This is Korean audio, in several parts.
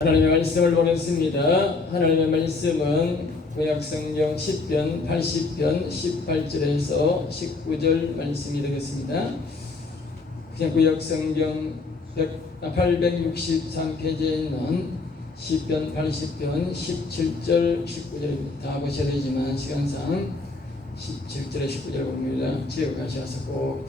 하나님의 말씀을 보냈습니다. 하나님의 말씀은 구약성경 10편, 80편 18절에서 19절 말씀이 되겠습니다. 그냥 구약성경 863페이지에 있는 10편, 80편 17절, 19절입니다. 다 보셔야 되지만 시간상 17절에 19절 봅니다. 지역하셔서 꼭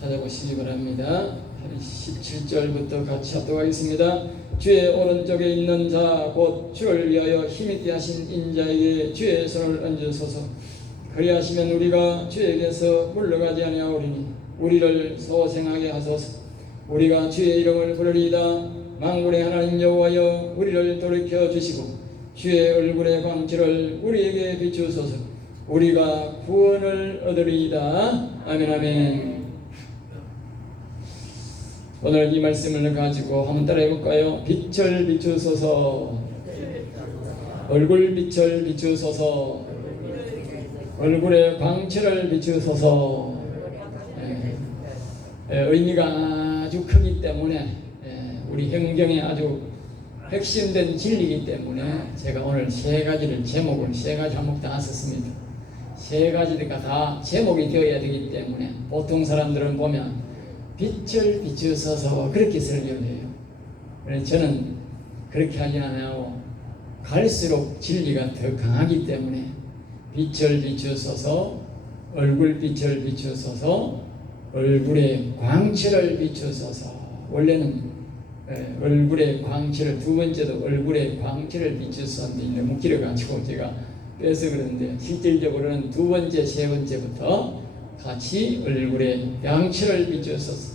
찾아보시기 바랍니다. 17절부터 같이 하도록 하겠습니다. 주의 오른쪽에 있는 자 곧 주를 위하여 힘있게 하신 인자에게 주의 손을 얹으소서. 그리하시면 우리가 주에게서 물러가지 아니하오리니 우리를 소생하게 하소서. 우리가 주의 이름을 부르리이다. 만군의 하나님 여호와여 우리를 돌이켜 주시고 주의 얼굴의 광채를 우리에게 비추소서. 우리가 구원을 얻으리이다. 아멘. 아멘. 오늘 이 말씀을 가지고 한번 따라해 볼까요? 빛을 비추소서. 얼굴 빛을 비추소서. 얼굴의 광채를 비추소서. 의미가 아주 크기 때문에 우리 현경에 아주 핵심된 진리이기 때문에 제가 오늘 세 가지 제목 다 썼습니다. 세 가지가 다 제목이 되어야 되기 때문에 보통 사람들은 보면 빛을 비추소서 그렇게 설교해요. 그래서 저는 그렇게 하지 않아요. 갈수록 진리가 더 강하기 때문에 빛을 비추소서, 얼굴 빛을 비추소서, 얼굴의 광채를 비추소서. 원래는 얼굴의 광채를 두 번째도 얼굴의 광채를 비추소서인데 너무 길어가지고 제가 빼서 그러는데 실질적으로는 두 번째, 세 번째부터 같이 얼굴에 광채를 비추소서.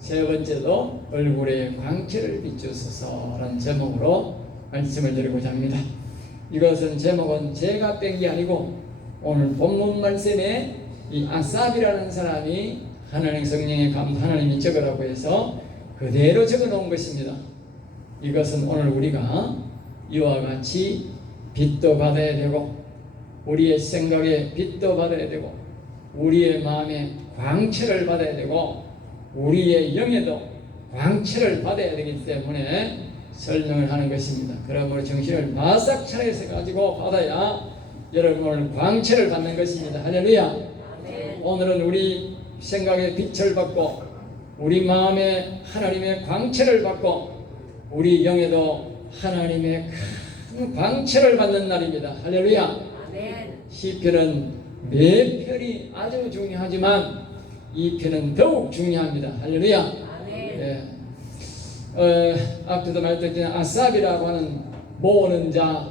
세 번째도 얼굴에 광채를 비추소서라는 제목으로 말씀을 드리고자 합니다. 이것은 제목은 제가 뺀 게 아니고 오늘 본문 말씀에 이 아삽이라는 사람이 하나님 성령의 하나님이 적으라고 해서 그대로 적어 놓은 것입니다. 이것은 오늘 우리가 이와 같이 빛도 받아야 되고 우리의 생각에 빛도 받아야 되고 우리의 마음에 광채를 받아야 되고 우리의 영에도 광채를 받아야 되기 때문에 설명을 하는 것입니다. 그러므로 정신을 바싹 차려서 가지고 받아야 여러분 오늘 광채를 받는 것입니다. 할렐루야. 오늘은 우리 생각에 빛을 받고 우리 마음에 하나님의 광채를 받고 우리 영에도 하나님의 큰 광채를 받는 날입니다. 할렐루야. 시편은 매 편이 아주 중요하지만 이 편은 더욱 중요합니다. 할렐루야. 앞에도 말했지만 아삽이라고 하는 모으는 자,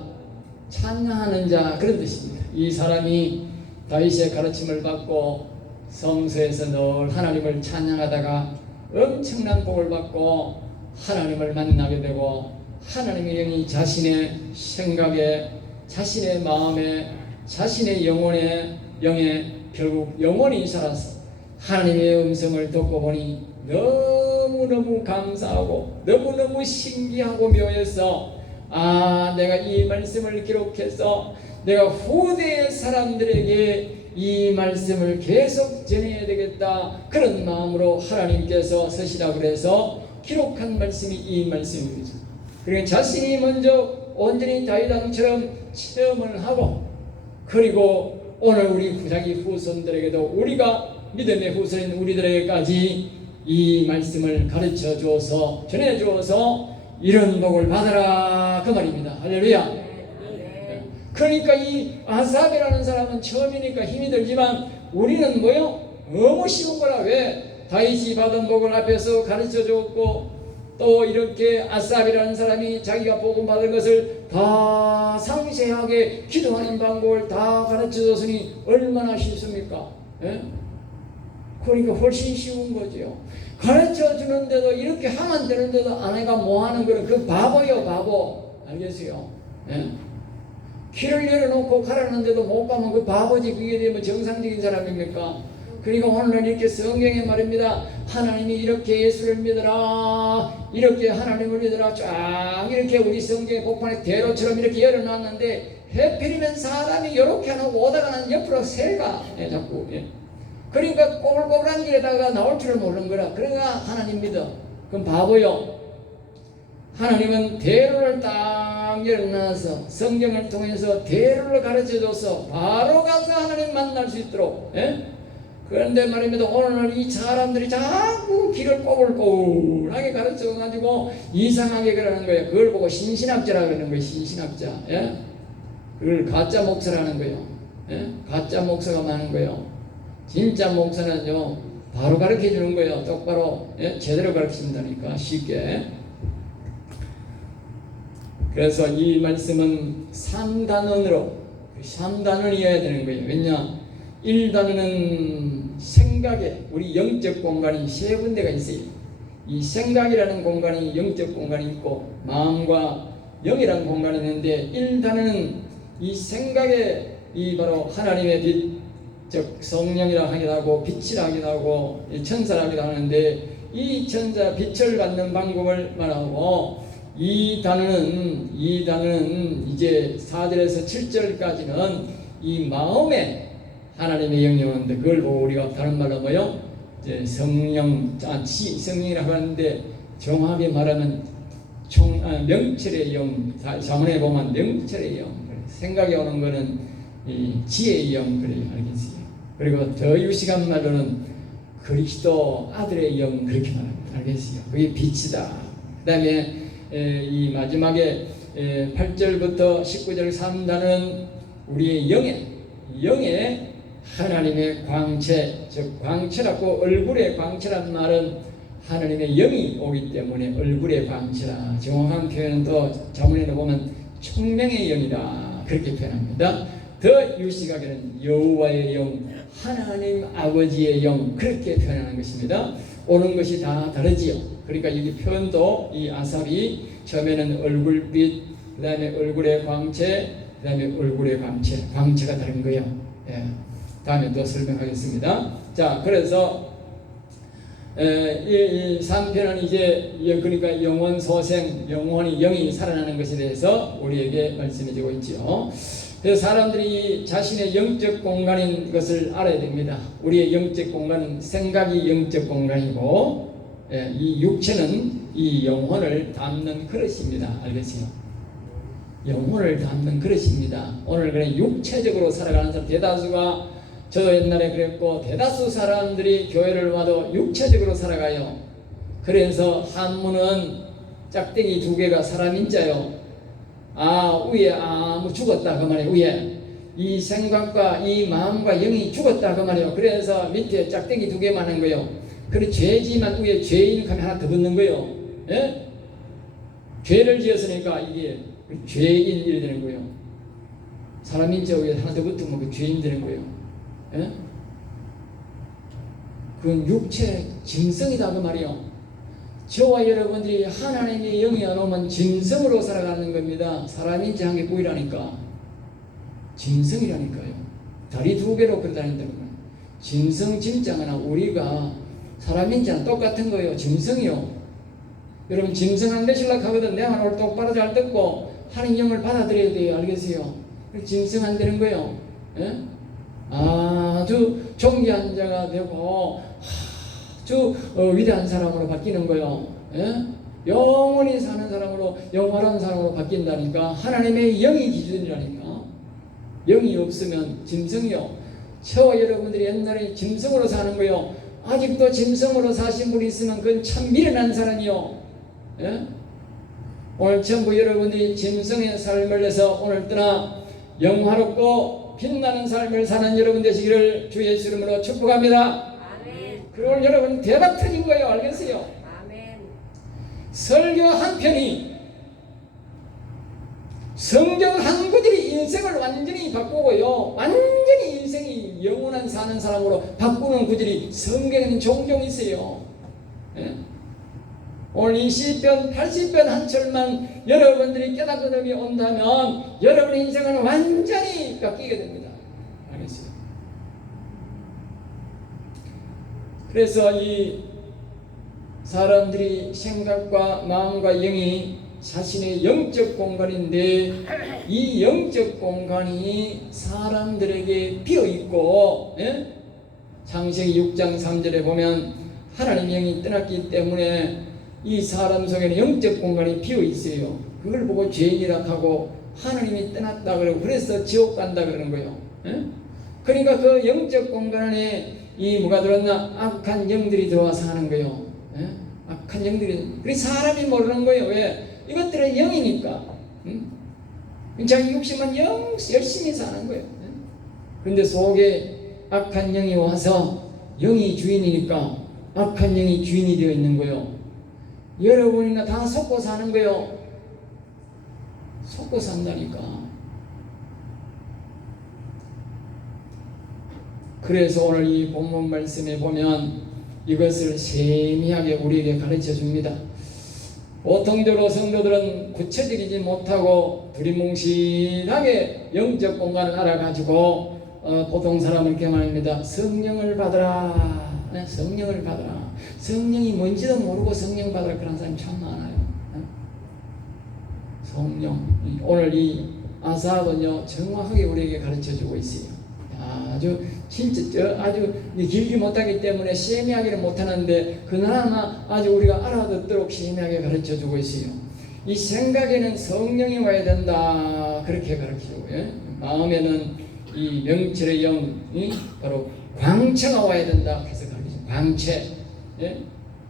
찬양하는 자 그런 뜻입니다. 이 사람이 다윗의 가르침을 받고 성소에서 늘 하나님을 찬양하다가 엄청난 복을 받고 하나님을 만나게 되고 하나님의 영이 자신의 생각에 자신의 마음에 자신의 영에 결국 영원히 살아서 하나님의 음성을 듣고 보니 너무너무 감사하고 너무너무 신기하고 묘해서 내가 이 말씀을 기록해서 내가 후대의 사람들에게 이 말씀을 계속 전해야 되겠다 그런 마음으로 하나님께서 쓰시라 그래서 기록한 말씀이 이 말씀입니다. 그러니까 자신이 먼저 온전히 다윗왕처럼 체험을 하고 그리고 오늘 우리 자기 후손들에게도 우리가 믿음의 후손인 우리들에게까지 이 말씀을 가르쳐 주어서 전해 주어서 이런 복을 받아라 그 말입니다. 할렐루야. 그러니까 이 아삽이라는 사람은 처음이니까 힘이 들지만 우리는 뭐요? 너무 쉬운 거라. 왜? 다윗이 받은 복을 앞에서 가르쳐 줬고 또 이렇게 아삽이라는 사람이 자기가 복음 받은 것을 다 상세하게 기도하는 방법을 다 가르쳐줬으니 얼마나 쉽습니까? 그러니까 훨씬 쉬운 거죠. 가르쳐주는데도 이렇게 하면 되는데도 아내가 뭐하는 거는 그 바보요 바보. 알겠어요? 길을 열어놓고 가라는데도 못 가면 그 바보지. 그게 되면 정상적인 사람입니까? 그리고 오늘은 이렇게 성경에 말입니다. 하나님이 이렇게 예수를 믿어라, 이렇게 하나님을 믿어라, 쫙 이렇게 우리 성경의 복판에 대로처럼 이렇게 열어놨는데 해필이면 사람이 이렇게 하고 오다가는 옆으로 새가 자꾸 그러니까 꼬불꼬불한 길에다가 나올 줄을 모르는 거라. 그러니까 하나님 믿어. 그럼 바보요. 하나님은 대로를 딱 열어놔서 성경을 통해서 대로를 가르쳐줘서 바로 가서 하나님 만날 수 있도록. 예? 그런데 말입니다. 오늘 이 사람들이 자꾸 길을 꼬불꼬불하게 가르쳐가지고 이상하게 그러는 거예요. 그걸 보고 신신학자라고 그러는 거예요. 신신학자. 예? 그걸 가짜 목사라는 거예요. 예? 가짜 목사가 많은 거예요. 진짜 목사는요 바로 가르쳐 주는 거예요. 똑바로. 예? 제대로 가르친다니까 쉽게. 그래서 이 말씀은 3단원으로 3단원이어야 되는 거예요. 왜냐 1단원은 생각에 우리 영적 공간이 세 군데가 있어요. 이 생각이라는 공간이 영적 공간이 있고 마음과 영이라는 공간이 있는데 1단원은 이 생각에 이 바로 하나님의 빛, 즉 성령이라 하기도 하고 빛이라 하기도 하고 천사라 하기도 하는데 이 천사 빛을 받는 방법을 말하고 이 단어는 이제 4절에서 7절까지는 이 마음에 하나님의 영이 오는데 그걸 보고 우리가 다른 말로 뭐요? 이제 성령이라고 하는데 정확하게 말하면 명철의 영, 자문에 보면 명철의 영, 생각이 오는 거는 이 지혜의 영, 그래 알겠어요. 그리고 더 유식한 말로는 그리스도 아들의 영 그렇게 말합니다. 알겠어요. 그게 빛이다. 그 다음에 이 마지막에 8절부터 19절 3단은 우리의 영의 하나님의 광채, 즉 광채라고 얼굴의 광채란 말은 하나님의 영이 오기 때문에 얼굴의 광채라. 정확한 표현은 또 자문에 보면 총명의 영이라 그렇게 표현합니다. 더 유식하게는 여호와의 영, 하나님 아버지의 영 그렇게 표현하는 것입니다. 오는 것이 다 다르지요. 그러니까 여기 표현도 이 아삽이 처음에는 얼굴빛, 그 다음에 얼굴의 광채, 그 다음에 얼굴의 광채가 다른 거예요. 예. 다음에 또 설명하겠습니다. 자, 그래서 이 3편은 이제 그러니까 영원 소생, 영원히 영이 살아나는 것에 대해서 우리에게 말씀해주고 있죠. 그래서 사람들이 자신의 영적 공간인 것을 알아야 됩니다. 우리의 영적 공간은 생각이 영적 공간이고 이 육체는 이 영혼을 담는 그릇입니다. 알겠어요? 영혼을 담는 그릇입니다. 오늘 그냥 육체적으로 살아가는 사람 대다수가 저도 옛날에 그랬고 대다수 사람들이 교회를 와도 육체적으로 살아가요. 그래서 한문은 짝대기 2개가 사람인자요. 위에 죽었다 그 말이에요. 위에 이 생각과 이 마음과 영이 죽었다 그 말이에요. 그래서 밑에 짝대기 2개만 한 거예요. 그리고 죄지만 위에 죄인 하면 하나 더 붙는 거예요. 예? 죄를 지었으니까 이게 죄인이 되는 거예요. 사람인자 위에 하나 더 붙으면 그 죄인 되는 거예요. 예? 그건 육체 짐승이다 그 말이에요. 저와 여러분들이 하나님의 영이 안 오면 짐승으로 살아가는 겁니다. 사람인지 한 게 보이라니까. 짐승이라니까요. 다리 2개로 그러다닌다는 거예요. 짐승 짐승하나 우리가 사람인지랑 똑같은 거예요. 짐승이요. 여러분 짐승 안 되시려고 하거든. 내 말을 똑바로 잘 듣고 하나님 영을 받아들여야 돼요. 알겠어요? 짐승 안 되는 거예요. 예? 아주 존귀한 자가 되고 아주 위대한 사람으로 바뀌는 거예요. 예? 영원히 사는 사람으로 영원한 사람으로 바뀐다니까. 하나님의 영이 기준이라니까. 영이 없으면 짐승이요. 저와 여러분들이 옛날에 짐승으로 사는 거요. 아직도 짐승으로 사신 분이 있으면 그건 참 미련한 사람이요. 예? 오늘 전부 여러분들이 짐승의 삶을 내서 오늘따라 영화롭고 빛나는 삶을 사는 여러분 되시기를 주 예수 이름으로 축복합니다. 아멘. 그리고 여러분 대박 터진 거예요. 알겠어요? 아멘. 설교 한 편이 성경 한 구절이 인생을 완전히 바꾸고요. 완전히 인생이 영원한 사는 사람으로 바꾸는 구절이 성경에는 종종 있어요. 예? 오늘 이 시편 80편 한 절만 여러분들이 깨닫는 이 온다면 여러분의 인생은 완전히 바뀌게 됩니다. 알겠어요? 그래서 이 사람들이 생각과 마음과 영이 자신의 영적 공간인데 이 영적 공간이 사람들에게 비어있고 창세기 6장 3절에 보면 하나님 영이 떠났기 때문에 이 사람 속에는 영적 공간이 비어 있어요. 그걸 보고 죄인이라 하고 하나님이 떠났다 그러고 그래서 지옥 간다 그러는 거예요. 예? 그러니까 그 영적 공간 안에 이 뭐가 들었나? 악한 영들이 들어와서 하는 거예요. 예? 악한 영들이. 그래 사람이 모르는 거예요. 왜? 이것들은 영이니까. 자기 육신만 열심히 사는 거예요. 그런데 속에 악한 영이 와서 영이 주인이니까 악한 영이 주인이 되어 있는 거예요. 여러분이나 다 속고 사는 거예요. 속고 산다니까. 그래서 오늘 이 본문 말씀에 보면 이것을 세미하게 우리에게 가르쳐 줍니다. 보통적으로 성도들은 구체적이지 못하고 두리뭉실하게 영적 공간을 알아가지고 보통 사람은 이렇게 말합니다. 성령을 받으라. 네, 성령을 받으라. 성령이 뭔지도 모르고 성령 받으라 그런 사람이 참 많아요. 네? 성령. 오늘 이 아사하는요 정확하게 우리에게 가르쳐주고 있어요. 아주 진짜 아주 길게 못하기 때문에 세미하게는 못하는데 그나마 아주 우리가 알아듣도록 세미하게 가르쳐주고 있어요. 이 생각에는 성령이 와야 된다 그렇게 가르치고, 예? 마음에는 이 명철의 영이 바로 광채가 와야 된다 그래서 가르치죠. 광채. 예?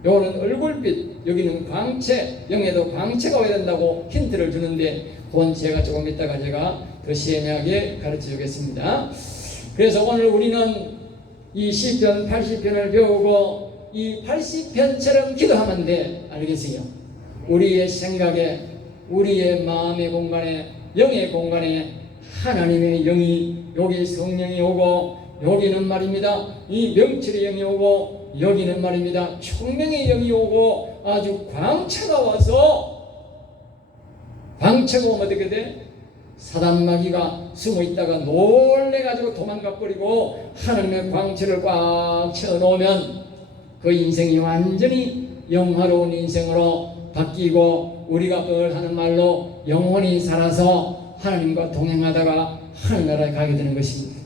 요거는 얼굴빛, 여기는 광채, 영에도 광채가 와야 된다고 힌트를 주는데 그건 제가 조금 이따가 제가 더 세미하게 가르쳐 주겠습니다. 그래서 오늘 우리는 이 시편 80편을 배우고 이 80편처럼 기도하면 돼. 알겠어요? 우리의 생각에, 우리의 마음의 공간에, 영의 공간에 하나님의 영이, 여기 성령이 오고, 여기는 말입니다 이 명철의 영이 오고, 여기는 말입니다 총명의 영이 오고, 아주 광채가 와서, 광채가 오면 어떻게 돼? 사단 마귀가 숨어 있다가 놀래가지고 도망가 버리고 하나님의 광채를 꽉 채워놓으면 그 인생이 완전히 영화로운 인생으로 바뀌고 우리가 그걸 하는 말로 영원히 살아서 하나님과 동행하다가 하늘나라에 가게 되는 것입니다.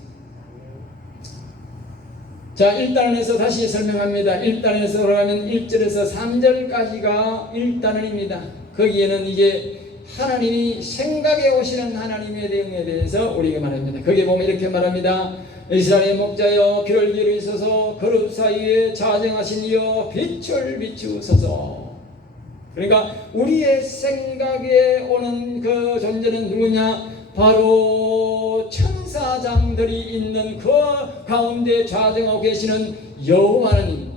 자, 1단원에서 다시 설명합니다. 1단원에서 돌아가면 1절에서 3절까지가 1단원입니다. 거기에는 이제 하나님이 생각에 오시는 하나님의 대응에 대해서 우리에게 말합니다. 거기에 보면 이렇게 말합니다. 이스라엘의 목자여 귀를 기울이소서 그룹 사이에 자정하신 이여 빛을 비추소서. 그러니까 우리의 생각에 오는 그 존재는 누구냐? 바로 천사장들이 있는 그 가운데 좌정하고 계시는 여호와 하나님,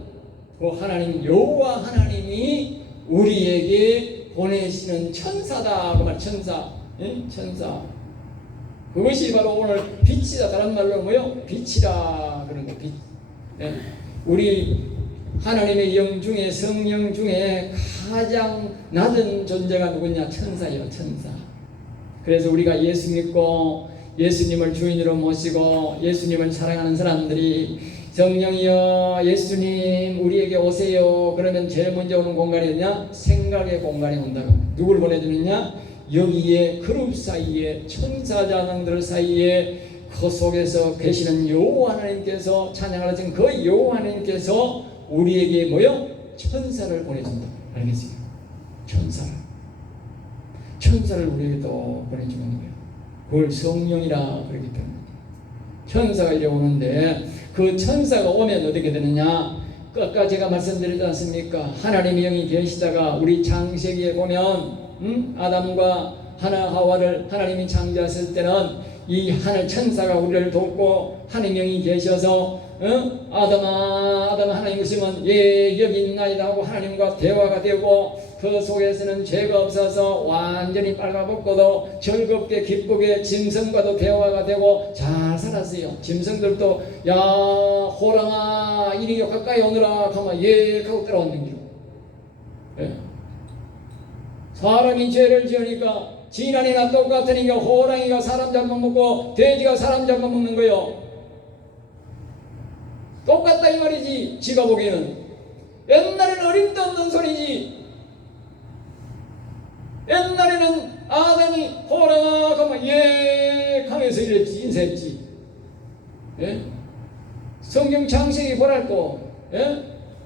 그 하나님 여호와 하나님이 우리에게 보내시는 천사다. 그 말 천사. 예? 천사. 그것이 바로 오늘 빛이다. 다른 말로 뭐요? 빛이라 그런 거. 빛. 예? 우리 하나님의 영 중에 성령 중에 가장 낮은 존재가 누구냐? 천사예요. 천사. 그래서 우리가 예수 믿고 예수님을 주인으로 모시고 예수님을 사랑하는 사람들이 성령이여 예수님 우리에게 오세요. 그러면 제일 먼저 오는 공간이 어디냐? 생각의 공간이 온다고. 누구를 보내주느냐? 여기에 그룹 사이에 천사자장들 사이에 그 속에서 계시는 여호와 하나님께서 찬양하는 지금 그 여호와 하나님께서 우리에게 뭐요? 천사를 보내준다. 알겠어요? 천사를 우리에게 또 보내주는 거예요. 그걸 성령이라 그러기 때문에 천사가 이래 오는데 그 천사가 오면 어떻게 되느냐? 아까 제가 말씀드리지 않습니까? 하나님의 영이 계시다가 우리 창세기에 보면 아담과 하와를 하나님이 창조했을 때는 이 하늘 천사가 우리를 돕고 하나님의 영이 계셔서 아담아 하나님 오시면 예 여기 있나이다 하고 하나님과 대화가 되고 그 속에서는 죄가 없어서 완전히 빨가벗고도 즐겁게 기쁘게 짐승과도 대화가 되고 잘 살았어요. 짐승들도 야 호랑아 이리 가까이 오너라 하면 예 하고 따라오는 길. 예. 사람이 죄를 지으니까 지난이나 똑같으니까 호랑이가 사람 잡아먹고 돼지가 사람 잡아먹는 거요. 똑같다 이 말이지. 지가 보기에는 옛날에는 어림도 없는 소리지. 옛날에는 아담이 호랑아 하면 예 하면서 이랬지 인사했지. 예? 성경 창세기 보랄 거 예?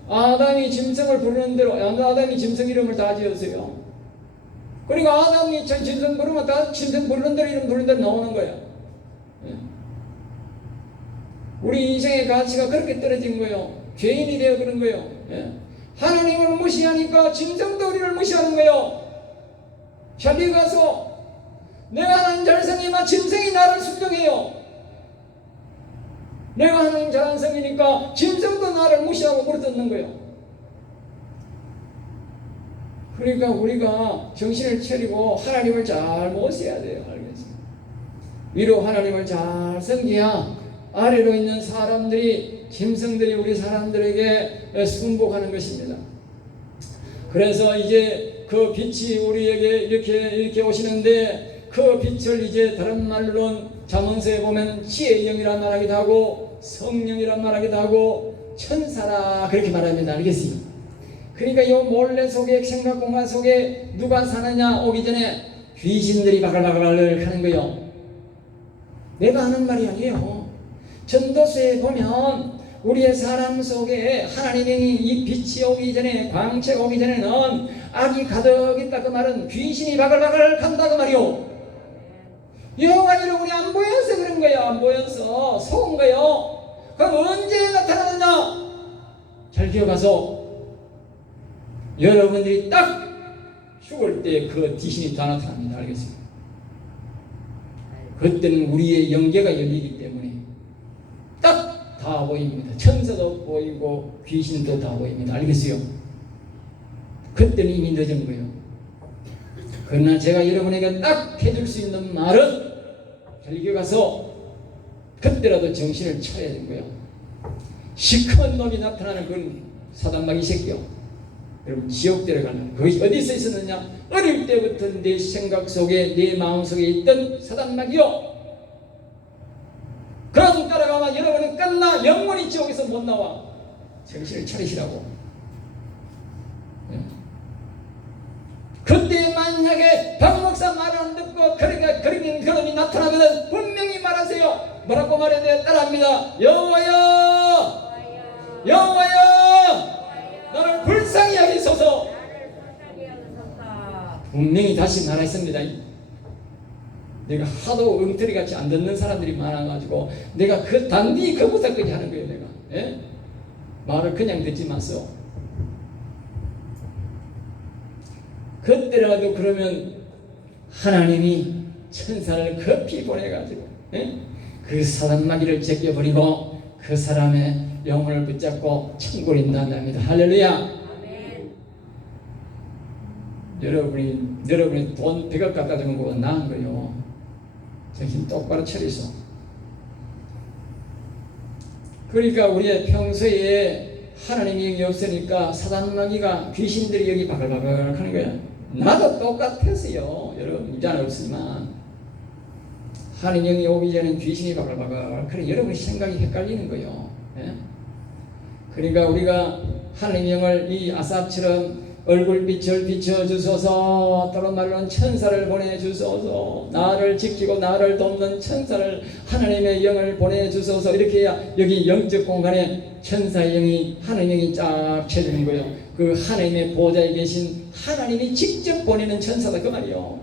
아담이 짐승을 부르는 대로 아담이 짐승 이름을 다 지었어요. 그러니까 아담이 짐승 부르면 다 짐승 부르는 대로 이름 부르는 대로 나오는 거야. 우리 인생의 가치가 그렇게 떨어진 거예요. 죄인이 되어 그런 거예요. 하나님을 무시하니까 짐승도 우리를 무시하는 거예요. 자리 가서 내가 하나님 자랑성이지만 짐승이 나를 순종해요. 내가 하나님 자랑성이니까 짐승도 나를 무시하고 물어뜯는 거예요. 그러니까 우리가 정신을 차리고 하나님을 잘 모셔야 돼요. 알겠습니다. 위로 하나님을 잘 섬겨야 아래로 있는 사람들이 짐승들이 우리 사람들에게 순복하는 것입니다. 그래서 이제 그 빛이 우리에게 이렇게 오시는데 그 빛을 이제 다른 말로는 잠언서에 보면 지혜의 영이란 말하기도 하고 성령이란 말하기도 하고 천사라 그렇게 말합니다. 알겠어요? 그러니까 이 몰래 속에 생각 공간 속에 누가 사느냐 오기 전에 귀신들이 바글바글 하는 거예요. 내가 하는 말이 아니에요. 전도서에 보면 우리의 사람 속에 하나님의 이 빛이 오기 전에 광채가 오기 전에는 악이 가득 있다 그 말은 귀신이 바글바글 간다 그 말이요. 여호와 여러분이 안 보여서 그런 거예요. 안 보여서 속은 거예요. 그럼 언제 나타나느냐? 잘 기억하소. 여러분들이 딱 죽을 때 그 귀신이 다 나타납니다. 알겠습니까? 그때는 우리의 영계가 열리기 때문에 딱 다 보입니다. 천사도 보이고 귀신도 다 보입니다. 알겠어요? 그때는 이미 늦은 거예요. 그러나 제가 여러분에게 딱 해줄 수 있는 말은 잘 기억해서 그때라도 정신을 차려야 되는 거예요. 시커먼 놈이 나타나는 그런 사단마귀 새끼요. 여러분 지옥 데려가는 그것이 어디서 있었느냐? 어릴 때부터 내 생각 속에 내 마음 속에 있던 사단마귀요. 그러고 따라가면 여러분은 끝나 영원히 지옥에서 못 나와. 정신을 차리시라고. 그때 만약에 박 목사 말을 안 듣고 그러니까 그런 그놈이 나타나면 분명히 말하세요. 뭐라고 말해야 돼요? 따라합니다. 여호와여, 여호와여, 나를 불쌍히 여기소서. 분명히 다시 말했습니다. 내가 하도 엉터리같이 안 듣는 사람들이 많아가지고 내가 그 단디 그 부탁까지 하는 거예요. 내가 말을 그냥 듣지 마소. 그때라도 그러면 하나님이 천사를 급히 보내가지고 그 사단마귀를 제껴버리고 그 사람의 영혼을 붙잡고 천국을 인도한답니다. 할렐루야. 여러분이 돈 100억 갖다 주는 거보다 나은 거요. 정신 똑바로 차리소. 그러니까 우리의 평소에 하나님의 영이 없으니까 사단마귀가 귀신들이 여기 바글바글 하는 거야. 나도 똑같았어요. 여러분 이자는 없지만 하나님 영이 오기 전엔 귀신이 바글바글 그래 여러분의 생각이 헷갈리는 거예요. 그러니까 우리가 하나님 영을 이 아삽처럼 얼굴빛을 비춰주소서. 다른 말로는 천사를 보내주소서. 나를 지키고 나를 돕는 천사를 하나님의 영을 보내주소서. 이렇게 해야 여기 영적 공간에 천사의 영이 하나님의 영이 쫙 채주는 거예요. 그 하나님의 보좌에 계신 하나님이 직접 보내는 천사다 그 말이요.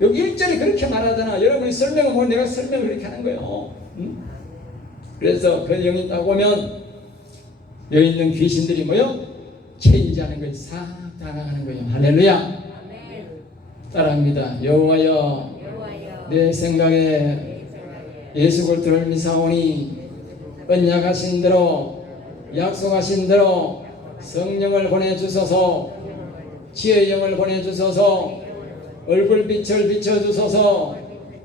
여기 1절에 그렇게 말하잖아. 여러분이 설명을 보면 내가 설명을 그렇게 하는 거예요. 그래서 그 영이 딱 오면 여기 있는 귀신들이 뭐요? 체인지하는 거예요. 싹 다 나가는 거예요. 할렐루야. 따라합니다. 여호와여, 내 생각에 예수 그리스도를 믿사오니 언약하신 대로 약속하신 대로 성령을 보내주소서. 지혜의 영을 보내주소서. 얼굴빛을 비춰주소서.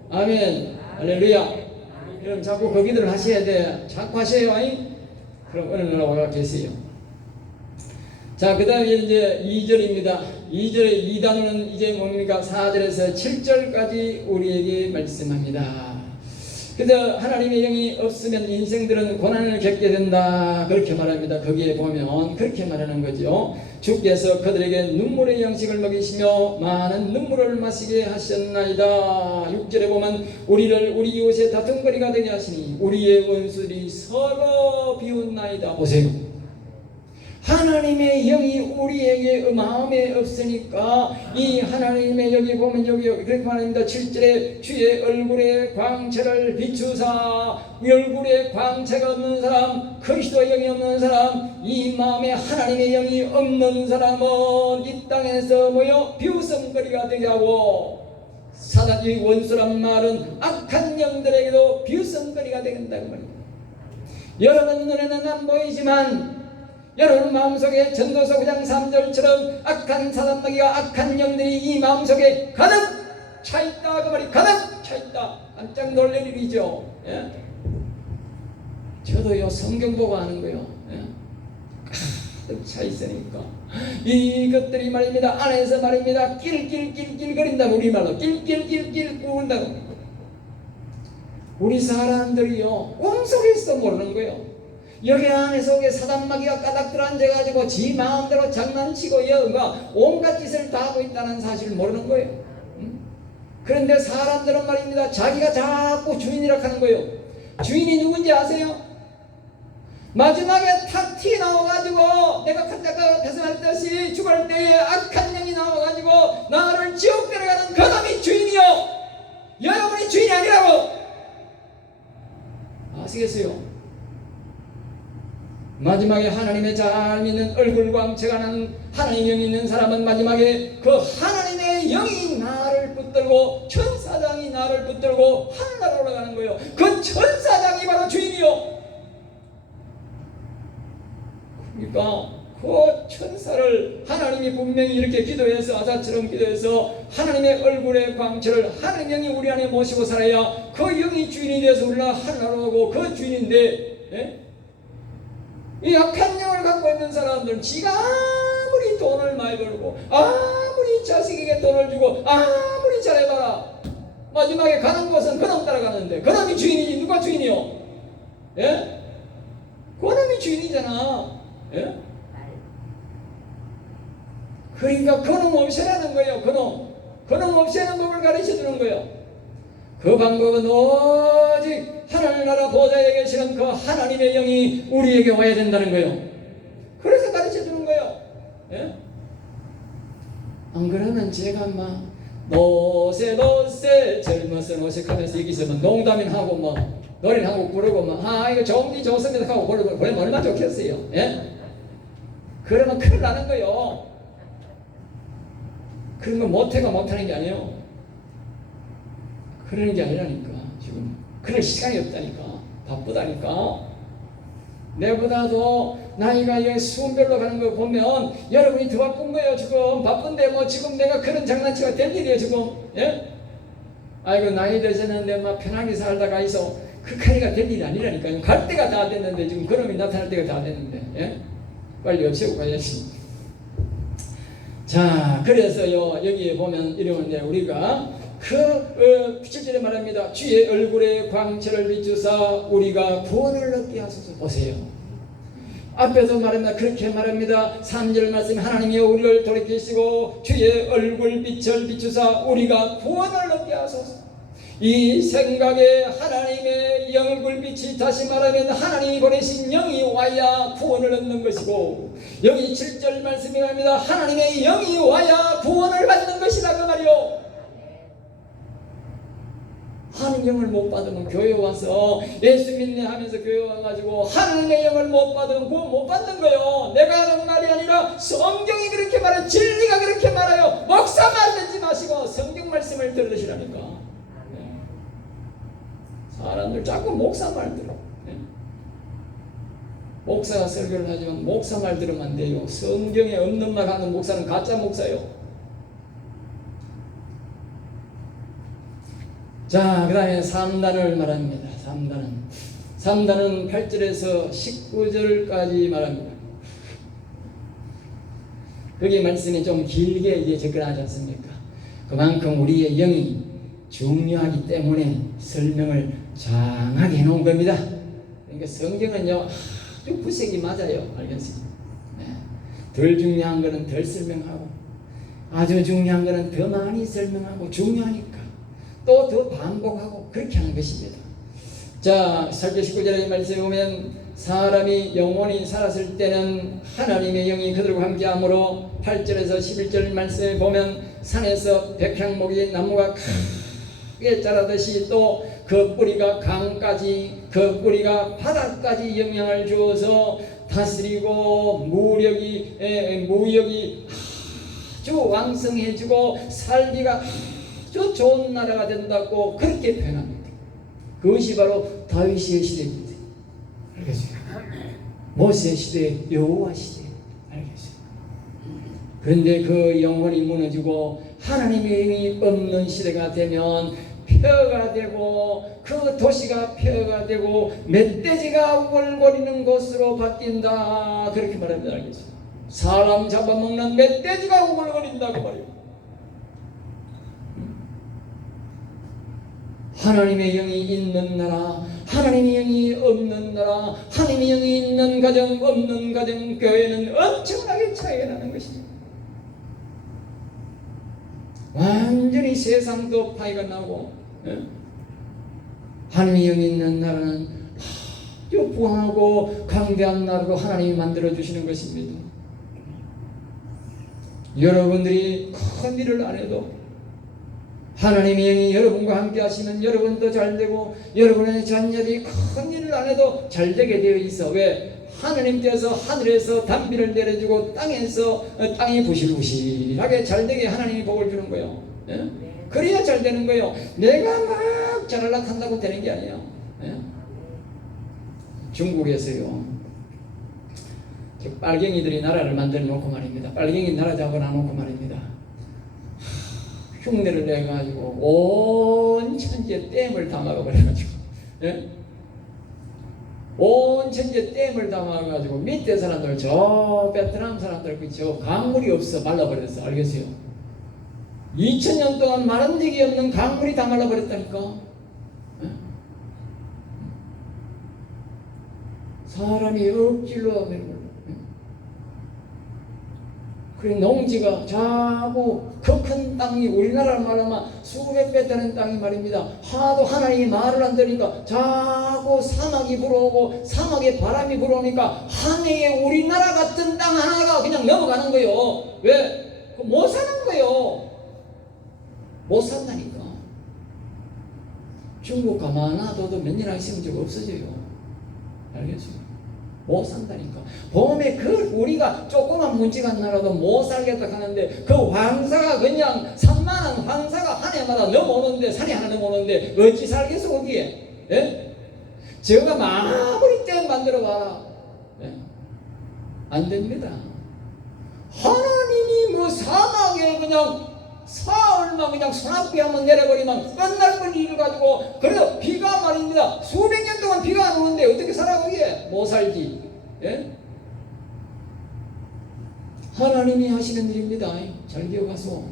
아멘. 할렐루야. 그럼 자꾸 그 기도를 하셔야 돼. 자꾸 하셔요. 그럼 어느 날 오가 계세요. 자, 그 다음에 이제 2절입니다. 2절의 2단원은 이제 뭡니까? 4절에서 7절까지 우리에게 말씀합니다. 그래서 하나님의 영이 없으면 인생들은 고난을 겪게 된다. 그렇게 말합니다. 거기에 보면 그렇게 말하는 거죠. 주께서 그들에게 눈물의 양식을 먹이시며 많은 눈물을 마시게 하셨나이다. 6절에 보면 우리를 우리 이웃의 다툼거리가 되게 하시니 우리의 원수들이 서로 비웃나이다. 보세요. 하나님의 영이 우리에게 마음에 없으니까 이 하나님의 영이 보면 여기 그렇게 말합니다. 7절에 주의 얼굴에 광채를 비추사. 얼굴에 광채가 없는 사람, 그리스도의 영이 없는 사람, 이 마음에 하나님의 영이 없는 사람은 이 땅에서 뭐요? 비웃음거리가 되게 하고, 사단의 원수란 말은 악한 영들에게도 비웃음거리가 된다는 말입니다. 여러분 눈에는 안 보이지만 여러분 마음속에 전도서 9장 3절처럼 악한 사단마귀가, 악한 영들이 이 마음속에 가득 차있다, 그 말이 가득 차있다. 깜짝 놀랄 일이죠. 예? 저도요 성경 보고 하는 거요. 예? 가득 차있으니까 이것들이 말입니다, 안에서 말입니다, 낄낄낄낄 거린다고, 우리말로 낄낄낄낄 꾸른다고. 우리 사람들이요 꿈속에서 모르는 거예요. 여기 안에 속에 사단마귀가 까닥 들어앉아가지고 지 마음대로 장난치고 여가 온갖 짓을 다 하고 있다는 사실을 모르는 거예요. 그런데 사람들은 말입니다, 자기가 자꾸 주인이라 하는 거예요. 주인이 누군지 아세요? 마지막에 탁 튀어나와가지고 내가 칸자가 앞에서 말했듯이 죽을 때에 악한 영이 나와가지고 나를 지옥 데려가는 그 놈이 주인이요, 여러분이 주인이 아니라고. 아시겠어요? 마지막에 하나님의 잘 믿는 얼굴 광채가 나는 하나님의 영이 있는 사람은 마지막에 그 하나님의 영이 나를 붙들고, 천사장이 나를 붙들고 하늘나라로 올라가는 거예요. 그 천사장이 바로 주인이요. 그러니까 그 천사를 하나님이 분명히 이렇게 기도해서, 아사처럼 기도해서 하나님의 얼굴의 광채를 하나님의 영이 우리 안에 모시고 살아야 그 영이 주인이 되어서 우리가 하늘나라로 오고, 그 주인인데, 예? 이 악한 영을 갖고 있는 사람들은 지가 아무리 돈을 많이 벌고 아무리 자식에게 돈을 주고 아무리 잘해봐라, 마지막에 가는 곳은 그놈 따라가는데 그놈이 주인이지 누가 주인이요? 예? 그놈이 주인이잖아. 예? 그러니까 그놈 없애라는 거예요. 그놈 없애는 법을 가르쳐주는 거예요. 그 방법은 오직 하늘나라 보좌에 계시는 그 하나님의 영이 우리에게 와야 된다는 거예요. 그래서 가르쳐주는 거예요. 예? 안 그러면 제가 막 노세 젊어서 노색하면서 여기서 농담이나 하고 뭐 노래를 하고 부르고 막 이거 좋은데 좋습니다 하고 부르면 얼마나 좋겠어요. 예? 그러면 큰일 나는 거예요. 그런 거 못해가 못하는 게 아니에요. 그러는 게 아니라니까. 지금 그럴 시간이 없다니까. 바쁘다니까. 내보다도 나이가 수은별로 가는 거 보면 여러분이 더 바쁜 거예요. 지금 바쁜데 뭐 지금 내가 그런 장난치가 될 일이에요 지금. 예? 아이고 나이 드셨는데 막 편하게 살다가 있어 극한이가 될 일이 아니라니까요. 갈 때가 다 됐는데, 지금 그놈이 나타날 때가 다 됐는데, 예? 빨리 없애고 가야지. 자, 그래서요 여기에 보면 이러는데 우리가 그 7절에 말합니다. 주의 얼굴에 광채를 비추사 우리가 구원을 얻게 하소서. 보세요. 앞에서 말합니다. 그렇게 말합니다. 3절 말씀에 하나님이여 우리를 돌이키시고 주의 얼굴 빛을 비추사 우리가 구원을 얻게 하소서. 이 생각에 하나님의 얼굴 빛이, 다시 말하면 하나님이 보내신 영이 와야 구원을 얻는 것이고, 여기 7절 말씀에 말합니다. 하나님의 영이 와야 구원을 받는 것이다 그 말이요. 하나님의 영을 못 받으면 교회 와서 예수 믿네 하면서 교회 와가지고 하나님의 영을 못 받으면 구원 못 받는 거예요. 내가 하는 말이 아니라 성경이 그렇게 말해요. 진리가 그렇게 말해요. 목사 말 듣지 마시고 성경 말씀을 들으시라니까. 네. 사람들 자꾸 목사 말 들어. 네. 목사가 설교를 하지만 목사 말 들으면 안 돼요. 성경에 없는 말 하는 목사는 가짜 목사요. 자, 그 다음에 3단을 말합니다. 3단은 8절에서 19절까지 말합니다. 거기에 말씀이 좀 길게 이제 접근하지 않습니까? 그만큼 우리의 영이 중요하기 때문에 설명을 장하게 해놓은 겁니다. 그러니까 성경은요 아주 구색이 맞아요. 알겠습니다. 네. 덜 중요한 거는 덜 설명하고 아주 중요한 거는 더 많이 설명하고, 중요하니까 또 더 반복하고 그렇게 하는 것입니다. 자, 8절 19절의 말씀에 보면 사람이 영원히 살았을 때는 하나님의 영이 그들과 함께하므로 8절에서 11절 말씀에 보면 산에서 백향목이 나무가 크게 자라듯이 또 그 뿌리가 강까지 그 뿌리가 바닥까지 영향을 주어서 다스리고 무역이 아주 왕성해지고 살기가 아주 좋은 나라가 된다고 그렇게 표현합니다. 그것이 바로 다윗의 시대입니다. 알겠어요? 모세 시대, 여호와 시대. 알겠어요? 그런데 그 영혼이 무너지고 하나님의 영이 없는 시대가 되면 폐허가 되고 그 도시가 폐허가 되고 멧돼지가 우글거리는 곳으로 바뀐다. 그렇게 말합니다. 알겠어요? 사람 잡아먹는 멧돼지가 우글거린다고 말이에요. 하나님의 영이 있는 나라, 하나님의 영이 없는 나라, 하나님의 영이 있는 가정, 없는 가정, 교회는 엄청나게 차이가 나는 것입니다. 완전히 세상도 파이가 나고, 하나님의 영이 있는 나라는 아주 부하고 강대한 나라로 하나님이 만들어 주시는 것입니다. 여러분들이 큰 일을 안 해도 하나님의 영이 여러분과 함께 하시면 여러분도 잘되고 여러분의 자녀들이 큰 일을 안 해도 잘되게 되어 있어. 왜? 하나님께서 하늘에서 단비를 내려주고 땅이 부실부실하게 잘되게 하나님이 복을 주는 거예요. 예? 그래야 잘되는 거예요. 내가 막 잘하려고 한다고 되는 게 아니에요. 예? 중국에서요, 빨갱이들이 나라를 만들어 놓고 말입니다. 빨갱이 나라 잡아놔 놓고 말입니다. 흉내를 내가지고 온 천지에 댐을 다 막아버려가지고, 예? 온 천지에 댐을 다 막아가지고 밑에 사람들, 저 베트남 사람들 저 강물이 없어 말라버렸어. 알겠어요? 2000년 동안 마른 적이 없는 강물이 다 말라버렸다니까. 예? 사람이 억질로 하면 그리고 농지가 자꾸 그 큰 땅이 우리나라를 말하면 수백 배 되는 땅이 말입니다. 하도 하나님이 말을 안 들으니까 자꾸 사막이 불어오고 사막에 바람이 불어오니까 한 해에 우리나라 같은 땅 하나가 그냥 넘어가는 거예요. 왜? 못 사는 거예요. 못 산다니까. 중국 가만 놔둬도 몇 년 있으면 저거 없어져요. 알겠어요? 못 산다니까. 봄에 우리가 조그만 문지가 나라도 못 살겠다 하는데 그 황사가 그냥 3만원 황사가 한 해마다 넘어오는데 산에 하나 넘어오는데 어찌 살겠어 거기에? 예? 제가 아무리 댐 만들어 봐라. 예? 안 됩니다. 하나님이 뭐 사막에 그냥 사흘만 그냥 소나비 한번 내려버리면 끝날 뻔 일을 가지고, 그래도 비가 말입니다. 수백 년 동안 비가 안 오는데 어떻게 살아 거기에? 못 살지. 예? 하나님이 하시는 일입니다. 잘 기억하소.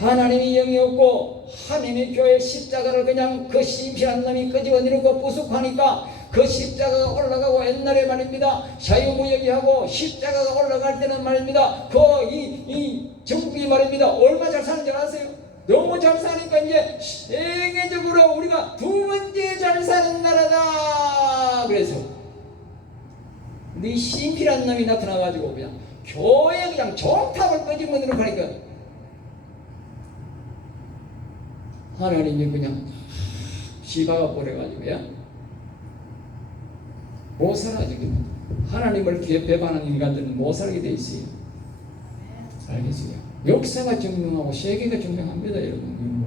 하나님이 영이 없고 하나님의 교회 십자가를 그냥 그 심피한 놈이 끄집어내고 부수하니까 그 십자가가 올라가고, 옛날에 말입니다 자유무역이하고 십자가가 올라갈 때는 말입니다 이 정국이 말입니다 얼마 잘 사는 줄 아세요? 너무 잘 사니까 이제 세계적으로 우리가 두 번째 잘 사는 나라다. 그래서 네 심피란 놈이 나타나가지고 그냥 교회 그냥 종탑을 끄집어내고 하니까 하나님이 그냥 시바가 버려가지고 못 살아. 지금 하나님을 배반하는 인간들은 못 살게 돼 있어요. 알겠어요? 역사가 증명하고 세계가 증명합니다. 여러분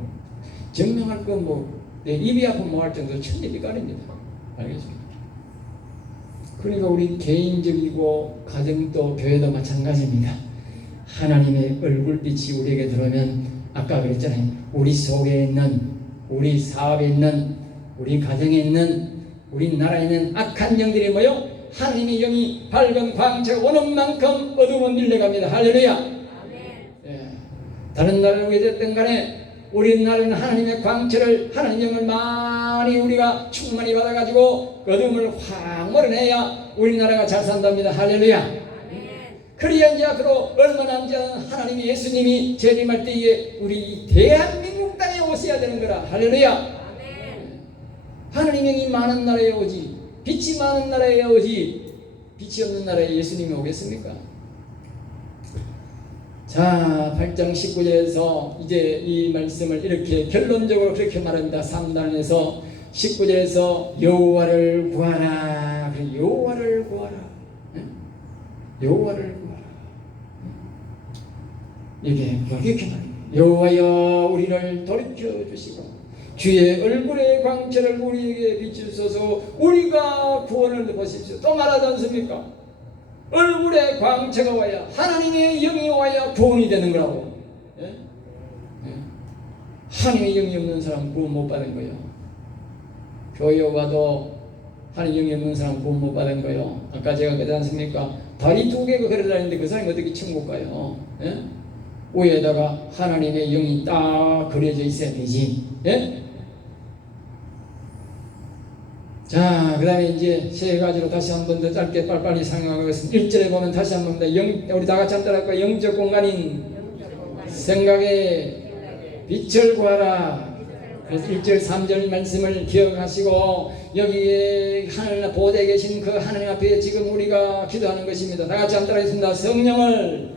증명할 건 내 입이 아픈 뭐 할 정도 천리비가립니다. 알겠어요? 그러니까 우리 개인적이고 가정도 교회도 마찬가지입니다. 하나님의 얼굴빛이 우리에게 들어오면 아까 그랬잖아요. 우리 속에 있는, 우리 사업에 있는, 우리 가정에 있는, 우리 나라에 있는 악한 영들이 뭐요? 하나님의 영이 밝은 광채가 오는 만큼 어둠은 밀려갑니다. 할렐루야. 예. 다른 나라는 왜 됐든 간에 우리나라는 하나님의 광채를, 하나님의 영을 많이 우리가 충만히 받아가지고 어둠을 확 몰아내야 우리나라가 잘 산답니다. 할렐루야. 그래야 이제 앞으로 얼마 남지 않은 하나님이 예수님이 재림할 때에 우리 대한민국 땅에 오셔야 되는 거라. 할렐루야. 하나님의 영이 많은 나라에 오지 빛이 많은 나라에 오지 빛이 없는 나라에 예수님이 오겠습니까? 자, 8장 19절에서 이제 이 말씀을 이렇게 결론적으로 그렇게 말합니다. 3단에서 19절에서 여호와를 구하라. 여호와를 구하라. 여호와를 구하라. 이게 이렇게 말합니다. 여호와여 우리를 돌이켜 주시고 주의 얼굴의 광채를 우리에게 비추소서. 우리가 구원을 보십시오. 또 말하지 않습니까? 얼굴에 광채가 와야 하나님의 영이 와야 구원이 되는 거라고. 예? 예. 하나님의 영이 없는 사람 구원 못 받은 거예요. 교회 와도 하나님의 영이 없는 사람 구원 못 받은 거예요. 아까 제가 그러지 않습니까? 다리 2개가 걸어다니는데 그 사람이 어떻게 천국 가요? 예? 위에다가 하나님의 영이 딱 그려져 있어야 되지. 예? 자, 그 다음에 이제 세 가지로 다시 한 번 더 짧게 빨리빨리 설명하겠습니다. 1절에 보면 다시 한 번 더 우리 다 같이 한번 따라할까요? 영적 공간인 생각에 빛을 구하라. 그래서 1절 3절 말씀을 기억하시고 여기에 하늘 보좌에 계신 그 하나님 앞에 지금 우리가 기도하는 것입니다. 다 같이 한번 따라하겠습니다. 성령을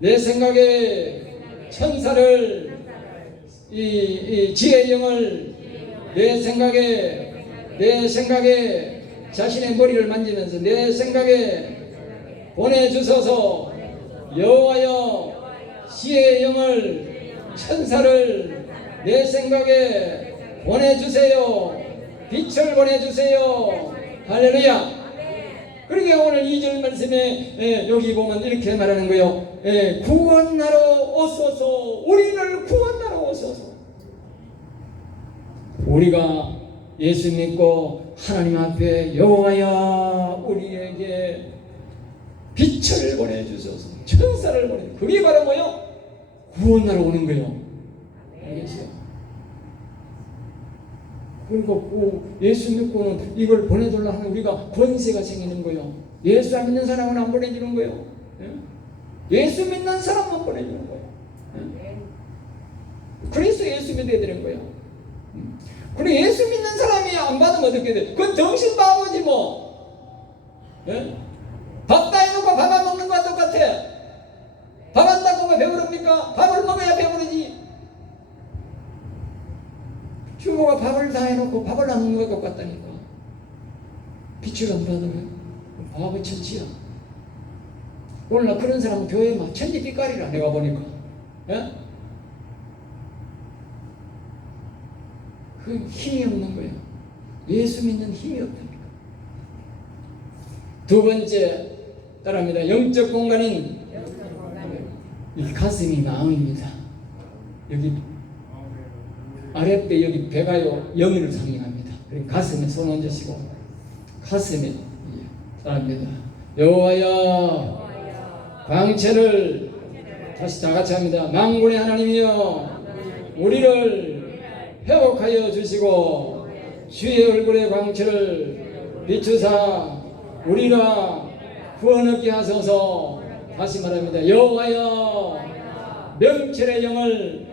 내 생각에 천사를 이 지혜의 영을 내 생각에 자신의 머리를 만지면서 내 생각에 보내주소서. 여호와여 지혜의 영을 천사를 내 생각에 보내주세요. 빛을 보내주세요. 할렐루야. 그러니까 오늘 2절 말씀에 여기 보면 이렇게 말하는 거예요. 구원하러 오소서. 우리를 구원하러 오소서. 우리가 예수 믿고 하나님 앞에 여호와여 우리에게 빛을 보내주소서. 천사를 보내주소서. 그게 바로 뭐요? 구원하러 오는 거예요. 알겠어요? 그러니까 예수 믿고는 이걸 보내달라 하는 우리가 권세가 생기는 거예요. 예수 안 믿는 사람은 안 보내주는 거예요. 예수 믿는 사람만 보내주는 거예요. 그래서 예수 믿어야 되는 거예요. 그리고 예수 믿는 사람이 안 받으면 어떻게 돼? 그건 정신 바보지 뭐. 밥 다 해놓고 밥 안 먹는 거와 똑같아. 밥 한다고 왜 배부릅니까? 밥을 먹어야 배부르지. 주모가 밥을 다 해놓고 밥을 안 먹는 거와 똑같다니까. 빛을 안 받으면 밥의 천지야. 오늘 나 그런 사람은 교회에 막 천지빛깔이라 내가 보니까. 그 힘이 없는 거예요. 예수 믿는 힘이 없다니까. 두 번째 따라합니다. 영적 공간인 이 가슴이 마음입니다. 여기 아랫배 여기 배가요 영을 상징합니다. 그리고 가슴에 손 얹으시고 가슴에 따라합니다. 여호와여 광채를 다시 다 같이 합니다. 만군의 하나님이여 우리를 회복하여 주시고 주의 얼굴의 광채를 비추사 우리가 구원 얻게 하소서. 다시 말합니다. 여호와여 명철의 영을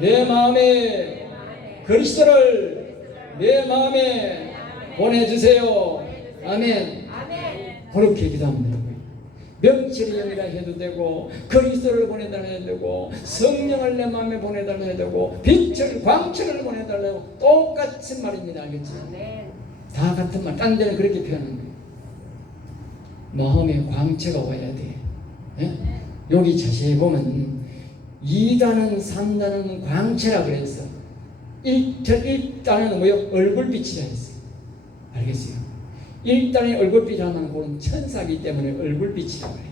내 마음에 그리스도를 내 마음에 보내주세요. 아멘. 그렇게 기도합니다. 명철의 영이라 해도 되고 그리스도를 보내달라 해도 되고 성령을 내 마음에 보내달라 해도 되고 빛을 광채를 보내달라 해도 똑같은 말입니다. 알겠죠? 다 같은 말. 딴 데는 그렇게 표현하는 거예요. 마음에 광채가 와야 돼. 여기 자세히 보면 2단은 3단은 광채라 그랬어. 1단은 뭐요? 얼굴빛이라 했어요. 알겠어요? 1단의 얼굴빛이라는 그건 천사기 때문에 얼굴빛이라고 해요.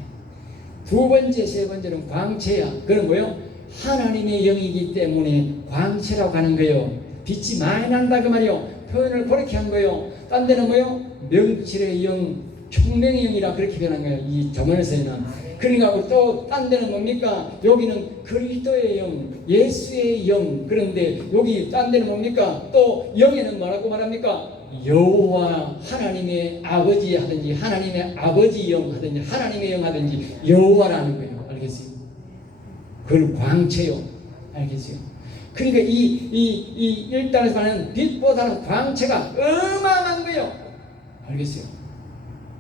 두 번째, 세 번째는 광채야. 그건 뭐요? 하나님의 영이기 때문에 광채라고 하는 거예요. 빛이 많이 난다 그 말이요. 표현을 그렇게 한 거예요. 딴 데는 뭐요? 명철의 영, 총명의 영이라 그렇게 표현한 거예요. 이 저문에서는. 그러니까 또 딴 데는 뭡니까? 여기는 그리스도의 영, 예수의 영. 그런데 여기 딴 데는 뭡니까? 또 영에는 뭐라고 말합니까? 여호와 하나님의 아버지 하든지 하나님의 아버지 영 하든지 하나님의 영 하든지 여호와라는 거예요. 알겠어요? 그걸 광채요. 알겠어요? 그러니까 이 1단에서 말하는 빛보다는 광채가 어마어마한 거예요. 알겠어요?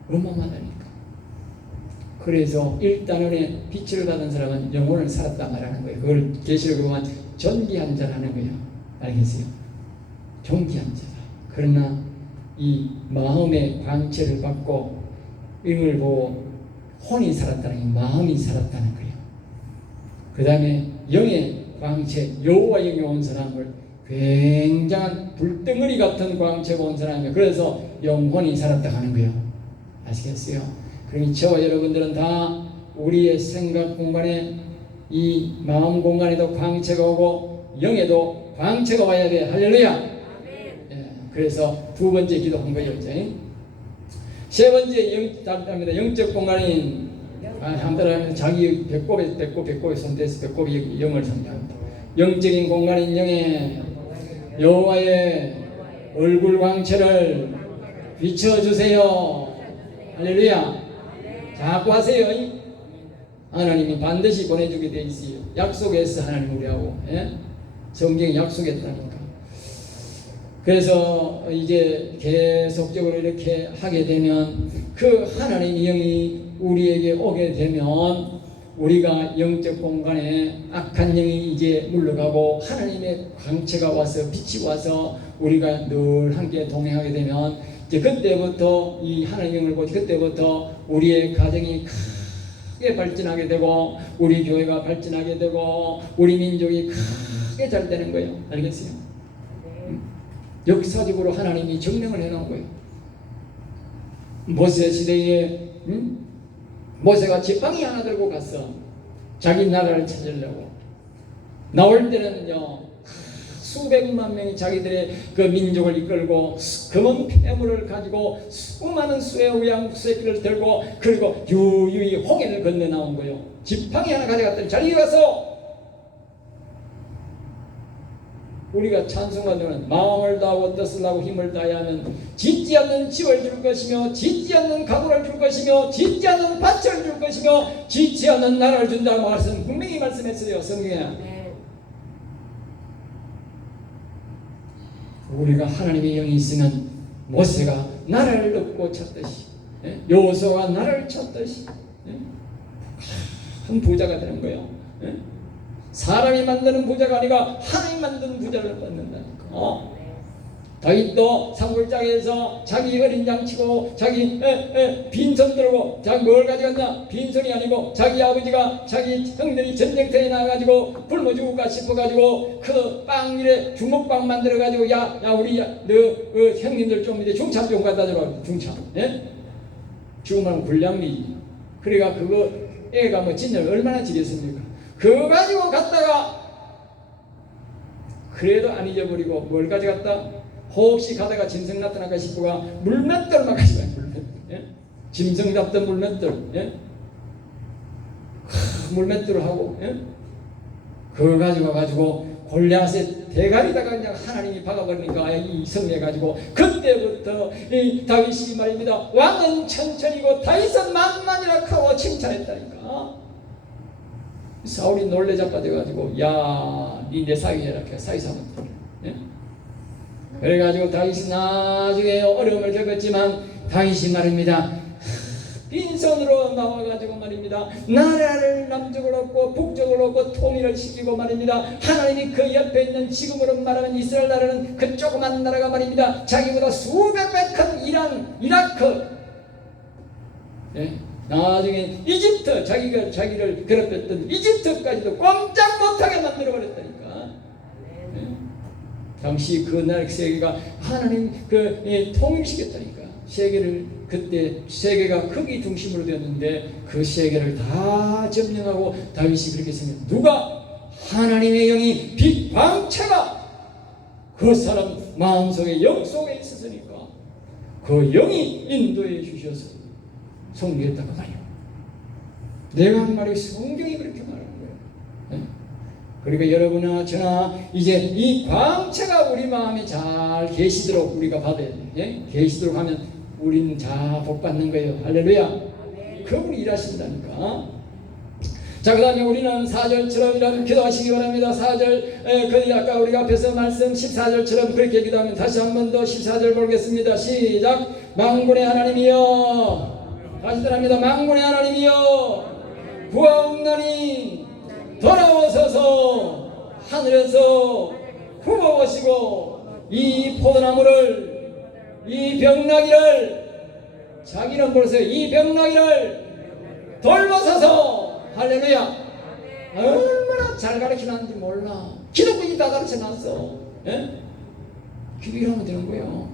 어마어마하다니까. 그래서 일단은 빛을 받은 사람은 영혼을 살았다 말하는 거예요. 그걸 계시록에 보면 존귀한 자라는 거예요. 알겠어요? 존귀한 자다. 그러나 이 마음의 광채를 받고 임을 보고 혼이 살았다는 게 마음이 살았다는 거예요. 그 다음에 영의 광채, 여호와 영이 온 사람을 굉장한 불덩어리 같은 광채가 온 사람이에요. 그래서 영혼이 살았다 하는 거예요. 아시겠어요? 그러니 저와 여러분들은 다 우리의 생각 공간에 이 마음 공간에도 광채가 오고 영에도 광채가 와야 돼. 할렐루야. 예, 그래서 두 번째 기도한 거예요. 세 번째 영적 공간인 한편으로는 자기 배꼽에 손대서 배꼽이 영을 상징합니다. 영적인 공간인 영의 여호와의 얼굴 광채를 비춰주세요. 할렐루야. 자꾸 하세요. 하나님이 반드시 보내주게 돼 있어요. 약속했어. 하나님 우리하고. 예? 성경이 약속했다니까. 그래서 이제 계속적으로 이렇게 하게 되면 그 하나님의 영이 우리에게 오게 되면 우리가 영적 공간에 악한 영이 이제 물러가고 하나님의 광채가 와서 빛이 와서 우리가 늘 함께 동행하게 되면 이제 그때부터 이 하나님의 영을 보지 그때부터 우리의 가정이 크게 발전하게 되고 우리 교회가 발전하게 되고 우리 민족이 크게 잘 되는 거예요. 알겠어요? 역사적으로 하나님이 증명을 해놓은 거예요. 모세 시대에 모세가 지팡이 하나 들고 갔어. 자기 나라를 찾으려고. 나올 때는요 수백만 명이 자기들의 그 민족을 이끌고 금은 폐물을 가지고 수많은 수의 우양새끼를 들고 그리고 유유히 홍해를 건너 나온 거예요. 지팡이 하나 가져갔더니 잘 가서 우리가 찬송하는 마음을 다하고 뜻을 하고 힘을 다해야 하면 짓지 않는 집을 줄 것이며 짓지 않는 가구를 줄 것이며 짓지 않는 밭을 줄 것이며 짓지 않는 나라를 준다고 말씀 분명히 말씀했어요. 성경에. 우리가 하나님의 영이 있으면 모세가 나라를 얻고 찾듯이 여호수아가 나라를 찾듯이 큰 부자가 되는 거예요. 사람이 만드는 부자가 아니라 하나님 만드는 부자를 만든다니까. 다윗도 산골짜기에서 자기 어린 양 치고 자기 빈손 들고 자기 뭘 가져갔나? 빈손이 아니고 자기 아버지가 자기 형들이 전쟁터에 나가가지고 굶어 죽을까 싶어가지고 그 빵 이래 주먹빵 만들어가지고 야 우리 너 형님들 좀 이제 중참 좀 갖다 주라. 중참. 죽으면 굴량미지. 그러니까 그거 애가 뭐 진열 얼마나 지겠습니까? 그거 가지고 갔다가 그래도 안 잊어버리고 뭘 가져갔다? 혹시 가다가 짐승 나타날까 싶어가 물맷돌만 가져가요. 물맷돌. 짐승 잡던 물맷돌. 물맷돌을 하고 그거 가지고 골리앗의 대가리다가 그냥 하나님이 박아버리니까 이 성내가지고 그때부터 이 다윗이 말입니다. 왕은 천천히고 다윗은 만만이라 하고 칭찬했다니까. 사울이 놀래 자빠져가지고 야 니 내 사위해라 사위사면 그래가지고 다윗이 나중에 어려움을 겪었지만 다윗이 말입니다. 빈손으로 나와가지고 말입니다. 나라를 남쪽을 얻고 북쪽을 얻고 통일을 시키고 말입니다. 하나님이 그 옆에 있는 지금으로 말하면 이스라엘 나라는 그 조그만 나라가 말입니다. 자기보다 수백 배 큰 이라크 나중에 이집트 자기를 괴롭혔던 이집트까지도 꼼짝 못하게 만들어버렸다니까. 당시 그 나라 세계가 하나님 통일시켰다니까. 세계를 그때 세계가 크기 중심으로 되었는데 그 세계를 다 점령하고 다윗이 그렇게 생겼. 누가 하나님의 영이 빛 광채가 그 사람 마음속에 영 속에 있었으니까 그 영이 인도해 주셔서 성리했다고 말이야. 내가 한 말이 성경이 그렇게 말하는 거예요. 그러니까 여러분이나 저나 이제 이 광채가 우리 마음에 잘 계시도록 우리가 받아야 돼. 계시도록 하면 우리는 잘 복 받는 거예요. 할렐루야. 그분이 일하신다니까. 자, 그 다음에 우리는 4절처럼 이런 기도하시기 바랍니다. 4절, 그 아까 우리가 앞에서 말씀 14절처럼 그렇게 기도하면 다시 한 번 더 14절 보겠습니다. 시작. 만군의 하나님이여, 다시 들합니다. 만군의 하나님이여, 구하옵나니 돌아오소서. 하늘에서 구하오시고 이 포도나무를, 이 병나기를, 자기는 보세요, 이 병나기를 돌보소서. 할렐루야. 얼마나 잘 가르치는지 몰라. 기독교인이 다 가르쳐놨어. 예? 기도를 하면 되는 거예요.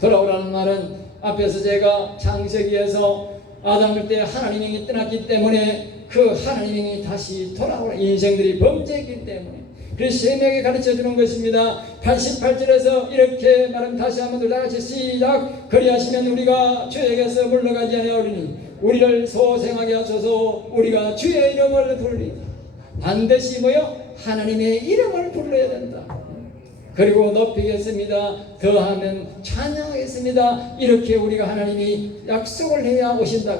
돌아오라는 말은 앞에서 제가 창세기에서 아담을 때 하나님이 떠났기 때문에 그 하나님이 다시 돌아오라. 인생들이 범죄했기 때문에. 그래서 세명에 가르쳐주는 것입니다. 88절에서 이렇게 말하면 다시 한번 다 같이 시작. 그리하시면 우리가 주에게서 물러가지 아니하오리니 우리를 소생하게 하소서. 우리가 주의 이름을 부르리다. 반드시 뭐요? 하나님의 이름을 불러야 된다. 그리고 높이겠습니다. 더하면 찬양하겠습니다. 이렇게 우리가 하나님이 약속을 해야 오신다.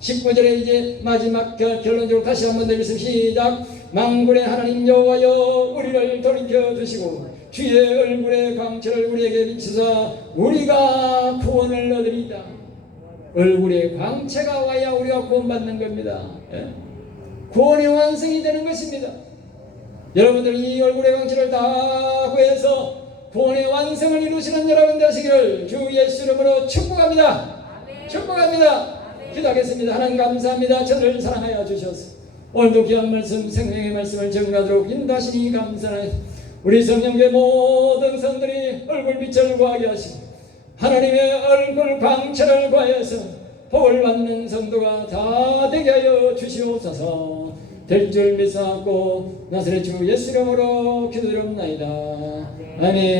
19절에 이제 마지막 결론적으로 다시 한번 더 읽으면 시작. 만군의 하나님 여호와여, 우리를 돌이켜 주시고 주의 얼굴의 광채를 우리에게 비추사 우리가 구원을 얻으리이다. 얼굴에 광채가 와야 우리가 구원받는 겁니다. 예? 구원의 완성이 되는 것입니다. 여러분들 이 얼굴의 광채를 다 구해서 구원의 완성을 이루시는 여러분 되시기를 주 예수 이름으로 축복합니다. 축복합니다. 기도하겠습니다. 하나님 감사합니다. 저를 사랑하여 주셔서 오늘도 귀한 말씀, 생명의 말씀을 전가하도록 인도하시니 감사합니다. 우리 성령교회 모든 성들이 얼굴빛을 구하게 하시고 하나님의 얼굴 광채를 구하여서 복을 받는 성도가 다 되게 하여 주시옵소서. 될 줄 믿사옵고 나사렛 주 예수 이름으로 기도드립나이다. 아멘.